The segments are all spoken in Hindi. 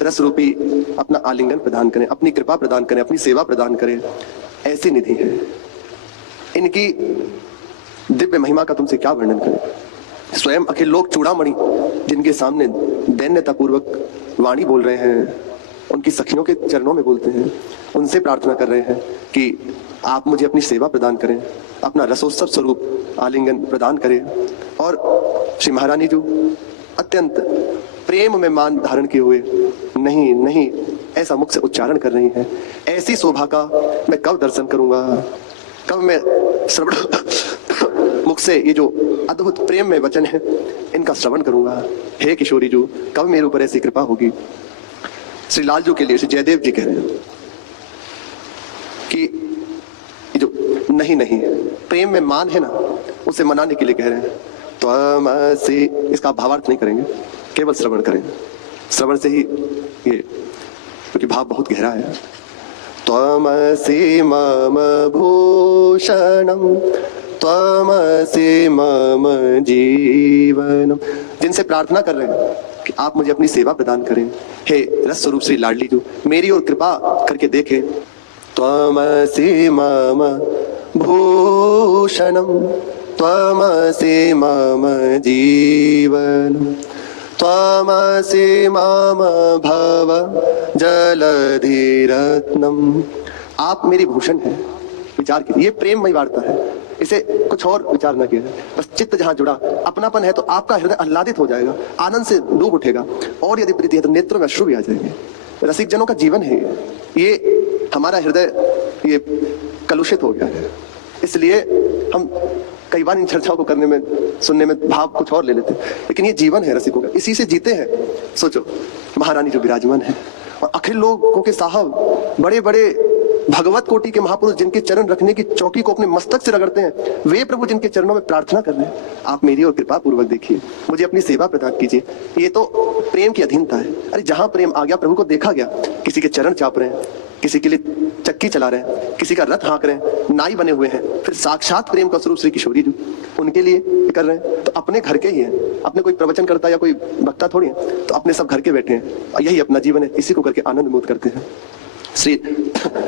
रस रूपी अपना आलिंगन प्रदान करें, अपनी कृपा प्रदान करें, अपनी सेवा प्रदान करें। ऐसी निधि है। इनकी दिव्य महिमा का तुमसे क्या वर्णन करें। स्वयं अखिल लोक चूड़ामणि जिनके सामने दैन्यता पूर्वक वाणी बोल रहे हैं, उनकी सखियों के चरणों में बोलते हैं, उनसे प्रार्थना कर रहे हैं कि आप मुझे अपनी सेवा प्रदान करें, अपना रसोत्सव स्वरूप आलिंगन प्रदान करें। और श्री महारानी जो अत्यंत प्रेम में मान धारण किए हुए नहीं नहीं ऐसा मुख से उच्चारण कर रही हैं। ऐसी शोभा का मैं कब दर्शन करूंगा, कब मैं श्रवण मुख से ये जो अद्भुत प्रेम में वचन है इनका श्रवण करूंगा। हे किशोरी जो कब मेरे ऊपर ऐसी कृपा होगी। श्री लालजू के लिए श्री जयदेव जी कह रहे हैं कि ये जो नहीं नहीं प्रेम में मान है ना, उसे मनाने के लिए कह रहे हैं। त्वमसि, इसका भावार्थ नहीं करेंगे, केवल श्रवण करेंगे। श्रवण से ही ये, क्योंकि भाव बहुत गहरा है। त्वमसि मम भूषणम त्वमसि मम जीवनम, जिनसे प्रार्थना कर रहे हैं कि आप मुझे अपनी सेवा प्रदान करें। हे रस स्वरूप श्री लाडली जो मेरी ओर कृपा करके देखे। त्वमसि मम भूषणम त्वमसि मम जीवनम त्वमसि मम भव जलधिरत्नम। आप मेरी भूषण है। विचार कीजिए, ये प्रेममय वार्ता है, इसे कुछ और विचार न किया। बस चित्त जहां जुड़ा अपनापन है तो आपका हृदय आह्लादित हो जाएगा, आनंद से डूब उठेगा। और यदि प्रीति है तो नेत्रों में अश्रु भी आ जाएंगे। रसिक जनों का जीवन है ये। हमारा हृदय ये कलुषित हो गया है, इसलिए हम कई बार इन चर्चाओं को करने में सुनने में भाव कुछ और ले लेते हैं, लेकिन ये जीवन है रसिकों का, इसी से जीते हैं। सोचो महारानी जो विराजमान है और अखिल लोगों के साहब, बड़े बड़े भगवत कोटि के महापुरुष जिनके चरण रखने की चौकी को अपने मस्तक से रगड़ते हैं, वे प्रभु जिनके चरणों में प्रार्थना कर रहे हैं, आप मेरी और कृपा पूर्वक देखिए, मुझे अपनी सेवा प्रदान कीजिए। ये तो प्रेम की अधीनता है। अरे जहां प्रेम आ गया, प्रभु को देखा गया, किसी के चरण चाप रहे हैं, किसी के लिए चक्की चला रहे हैं, किसी का रथ हाँक रहे हैं, नाई बने हुए हैं, फिर साक्षात प्रेम का स्वरूप श्री किशोरी जी उनके लिए कर रहे हैं। तो अपने घर के ही हैं, अपने कोई प्रवचन करता या कोई वक्ता थोड़ी है, तो अपने सब घर के बैठे हैं, यही अपना जीवन है, इसी को करके आनंद मुक्त करते हैं। श्री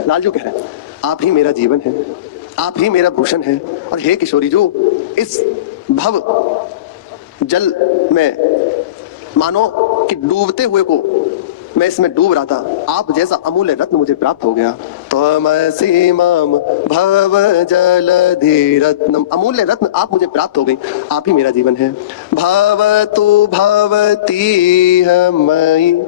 लालजू कह रहे हैं आप ही मेरा जीवन है, आप ही मेरा भूषण है। और हे किशोरी जो इस भव जल में मानो कि डूबते हुए को मैं इसमें डूब रहा था, आप जैसा अमूल्य रत्न मुझे प्राप्त हो गया। त्वमसि मम भव जलधि रत्नम, अमूल्य रत्न आप मुझे प्राप्त हो गई, आप ही मेरा जीवन है। भवतु भवती मयि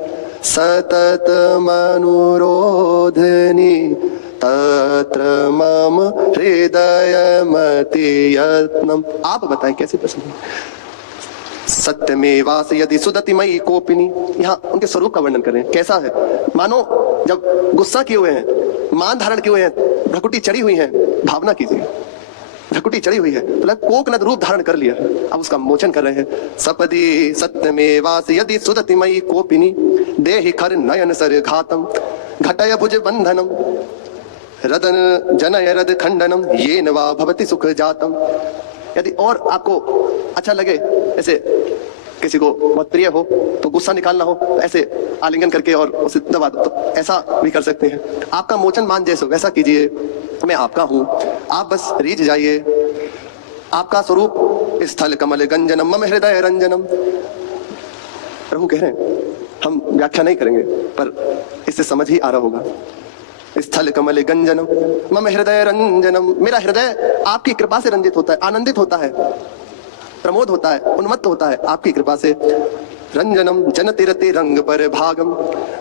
सतत मनुरोधनी तत्र मम हृदय मति यत्नम। आप बताएं कैसे प्रसन्न। सत्यमेवास यदि सुदति मयि कोपिनी, यहाँ उनके स्वरूप का वर्णन करें कैसा है। मानो जब गुस्सा किए हुए हैं, मान धारण किए हुए हैं, भ्रकुटी चढ़ी हुई है, भावना कीजिए भ्रकुटी चढ़ी हुई है, तो कोकनद रूप धारण कर लिया, अब उसका मोचन कर रहे हैं। सपदी सत्यमेवास यदि सुदति मयि कोपिनी देहि खर नयन सर घातम घटय भुज बंधनम रदन जनय रद खंडनम येन वा भवति सुख जातम। यदि और आपको अच्छा लगे, ऐसे किसी को बहुत प्रिय हो तो गुस्सा निकालना हो तो ऐसे आलिंगन करके और उसे दबा दो, तो ऐसा भी कर सकते हैं। आपका मोचन मान जैसो वैसा कीजिए, मैं आपका हूं, आप बस रीझ जाइए। आपका स्वरूप स्थल कमल गंजनम मम हृदय रंजनम। प्रभु कह रहे हैं, हम व्याख्या नहीं करेंगे पर इससे समझ ही आ रहा होगा। स्थल कमल गंजनम मम हृदय रंजनम, मेरा हृदय आपकी कृपा से रंजित होता है, आनंदित होता है, प्रमोद होता है, उन्मत्त होता है आपकी कृपा से। रंजनम जन तिरते रंग पर भागम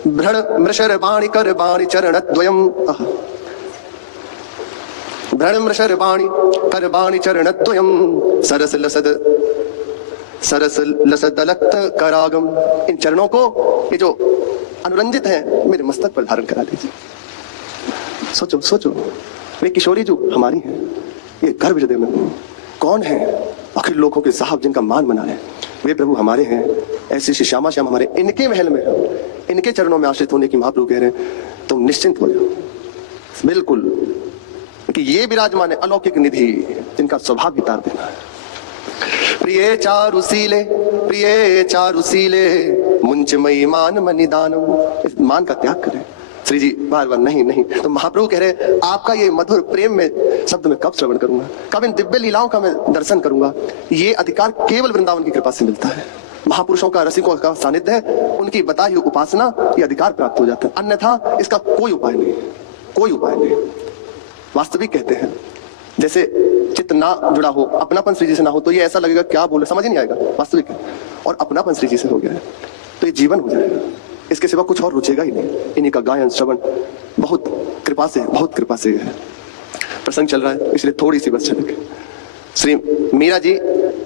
भ्रण मृषर बाणी कर बाणी चरण द्वयम भ्रण मृषर बाणी कर बाणी चरण द्वयम सरस लसद लक्त करागम। इन चरणों को ये जो अनुरंजित है मेरे मस्तक पर धारण करा दीजिए। सोचो सोचो, वे किशोरी जो हमारी है, ये गर्भ हृदय में कौन है, अखिल लोगों के साहब जिनका मान बना है, वे प्रभु हमारे हैं। ऐसे श्री श्यामा श्याम हमारे, इनके महल में, इनके चरणों में आश्रित होने की महाप्रभु कह रहे हैं तुम निश्चिंत हो जाओ बिल्कुल, कि ये विराजमान है अलौकिक निधि जिनका स्वभाव भी तार देना है। प्रिय चारुशीले मुंज मुंचमयी मान मनिदानम, इस मान का त्याग करें। श्री जी बार बार नहीं नहीं। तो महाप्रभु कह रहे आपका ये मधुर प्रेम में शब्द में कब श्रवण करूंगा, कब इन दिव्य लीलाओं का मैं दर्शन करूंगा। ये अधिकार केवल वृंदावन की कृपा से मिलता है। महापुरुषों का, रसिकों का सानिध्य है, उनकी बताई हुई उपासना, ये अधिकार प्राप्त हो जाता है। अन्यथा इसका कोई उपाय नहीं, कोई उपाय नहीं। वास्तविक कहते हैं जैसे चित्त ना जुड़ा हो, अपनापन श्री जी से ना हो, तो ये ऐसा लगेगा क्या बोले, समझ ही नहीं आएगा। वास्तविक है। और अपनापन श्री जी से हो गया है तो ये जीवन हो जाएगा, इसके सिवा कुछ और रुचेगा ही नहीं। इन्हीं का गायन श्रवण बहुत कृपा से, बहुत कृपा से है। प्रसंग चल रहा है इसलिए थोड़ी सी बस झलक। श्री मीरा जी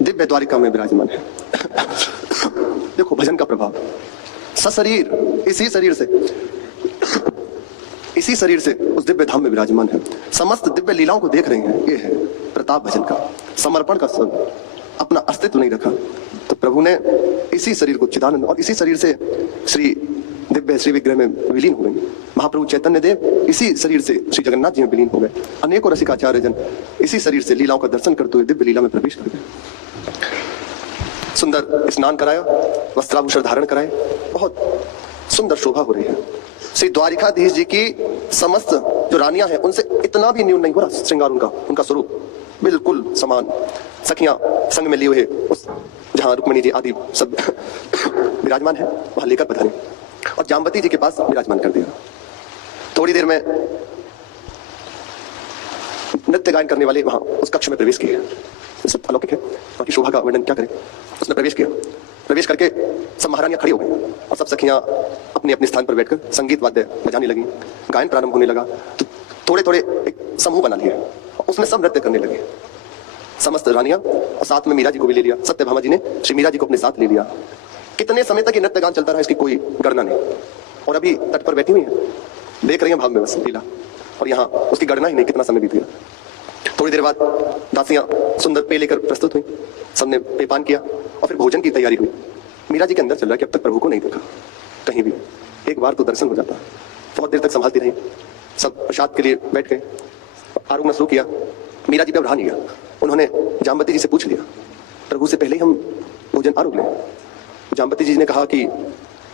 दिव्य द्वारिका में विराजमान है। देखो भजन का प्रभाव, सशरीर इसी शरीर से उस दिव्य धाम में विराजमान है। समस्त दिव्य लीलाओं को देख रहे हैं। ये है प्रताप भजन का, समर्पण का सब, अपना अस्तित्व नहीं रखा। तो प्रभु ने इसी शरीर को चिदानंद और इसी शरीर से श्री दिव्य श्री विग्रह में विलीन हो गए। महाप्रभु चैतन्य देव इसी शरीर से श्री जगन्नाथ जी में विलीन हो गए। अनेकों रसिकाचार्य जन इसी शरीर से लीलाओं का दर्शन करते हुए दिव्य लीला में प्रवेश कर गए। सुंदर स्नान कराया, वस्त्राभूषण धारण कराए, बहुत सुंदर शोभा हो रही है। श्री द्वारिकाधीश जी की समस्त जो रानियां हैं उनसे इतना भी न्यून नहीं हो रहा श्रृंगार, उनका स्वरूप बिल्कुल समान। सखियां संग में लिए हुए उस जहां रुक्मिणी जी आदि सब विराजमान है वहां लेकर पधारे और जाम्बती जी के पास विराजमान कर दिया। थोड़ी देर में नृत्य गायन करने वाले वहां उस कक्ष में प्रवेश किए। सब अलौकिक है, बाकी शोभा का वर्णन क्या करें। उसने प्रवेश किया, प्रवेश करके सब महारानियां खड़ी हो गई और सब सखियां अपने अपने स्थान पर बैठकर संगीत वाद्य बजाने लगी। गायन प्रारंभ होने लगा तो थोड़े थोड़े एक समूह बना लिया, उसमें सब नृत्य करने लगे। समस्त रानियां और साथ में मीरा जी को भी ले लिया। सत्यभामा जी ने श्री मीरा जी को अपने साथ ले लिया। कितने समय तक ये नृत्य गान चलता रहा इसकी कोई गणना नहीं। और अभी तट पर बैठी हुई है, देख रही है भाव में बस लीला, और यहाँ उसकी गणना ही नहीं कितना समय बीत गया। थोड़ी देर बाद दासियां सुंदर पे लेकर प्रस्तुत हुई, सबने पेपान किया और फिर भोजन की तैयारी हुई। मीरा जी के अंदर चल रहा है कि अब तक प्रभु को नहीं देखा कहीं भी, एक बार तो दर्शन हो जाता। बहुत देर तक संभालती रही, सब प्रसाद के लिए बैठ गए, आरोगना शुरू किया। मीरा जी पे अब रहा नहीं गया, उन्होंने जाम्बती जी से पूछ लिया प्रभु से पहले ही हम भोजन आरोग लें। जाम्बती जी ने कहा कि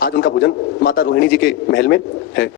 आज उनका भोजन माता रोहिणी जी के महल में है।